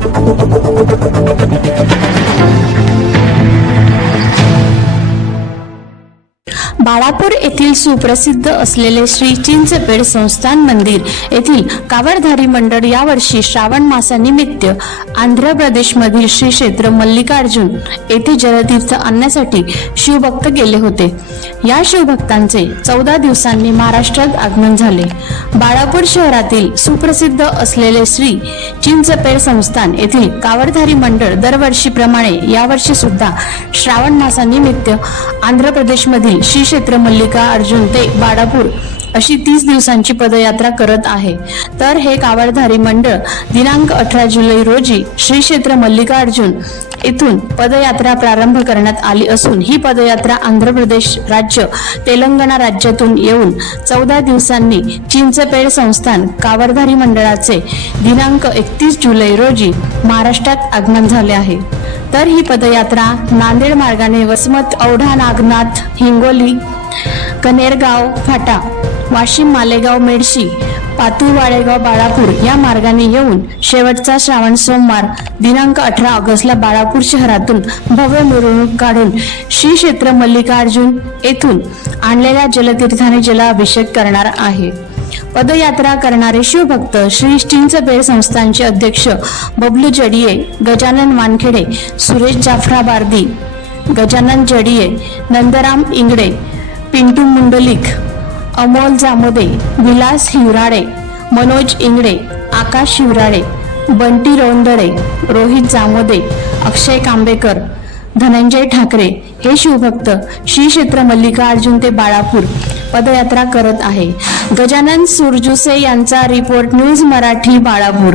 thank you Balapur येथील सुप्रसिद्ध असलेले श्री चिंचपेड संस्थान मंदिर येथील कावडधारी मंडळ यावर्षी श्रावण मासानिमित्त आंध्र प्रदेशमधील श्री क्षेत्र मल्लिकार्जुन येथे जलतीर्थ आणण्यासाठी शिवभक्त गेले होते. या शिवभक्तांचे चौदा दिवसांनी महाराष्ट्रात आगमन झाले. बाळापूर शहरातील सुप्रसिद्ध असलेले श्री चिंचपेड संस्थान येथील कावडधारी मंडळ दरवर्षीप्रमाणे यावर्षी सुद्धा श्रावण मासानिमित्त आंध्र प्रदेशमधील श्री क्षेत्र मल्लिका अर्जुन ते बाळापूर अशी तीस दिवसांची पदयात्रा करत आहे. तर हे कावडधारी मंडळ दिनांक अठरा जुलै रोजी श्री क्षेत्र मल्लिकार्जुन येथून पदयात्रा प्रारंभ करण्यात आली असून ही पदयात्रा आंध्र प्रदेश राज्य तेलंगणा राज्यातून येऊन चौदा दिवसांनी चिंचपेड संस्थान कावडधारी मंडळाचे दिनांक एकतीस जुलै रोजी महाराष्ट्रात आगमन झाले आहे. तर ही पदयात्रा नांदेड मार्गाने वसमत औढा नागनाथ हिंगोली कनेरगाव फाटा वाशिम मालेगाव मेडशी पातूर वाळेगाव बाळापूर या मार्गाने येऊन शेवटचा श्रावण सोमवार दिनांक अठरा ऑगस्टला बाळापूर शहरातून भव्य मिरवणूक काढून श्री क्षेत्र मल्लिकार्जुन येथून आणलेल्या जलतीर्थाने जलाभिषेक करणार आहे. पदयात्रा करणारे शिवभक्त श्री बेर संस्थांचे अध्यक्ष बबलू जडिये गजानन वानखेडे सुरेश जाफरा बारदी गजानन जडिये नंदराम इंगडे पिंटू मुंडलिक अमोल जामोदे विलास हिवराळे मनोज इंगडे आकाश शिवराळे बंटी रोंदळे रोहित जामोदे अक्षय कांबेकर धनंजय ठाकरे हे शिवभक्त श्री क्षेत्र मल्लिकार्जुन ते बाळापूर पदयात्रा करत आहे. गजानन सुरजुसे यांचा रिपोर्ट न्यूज मराठी बाळापूर.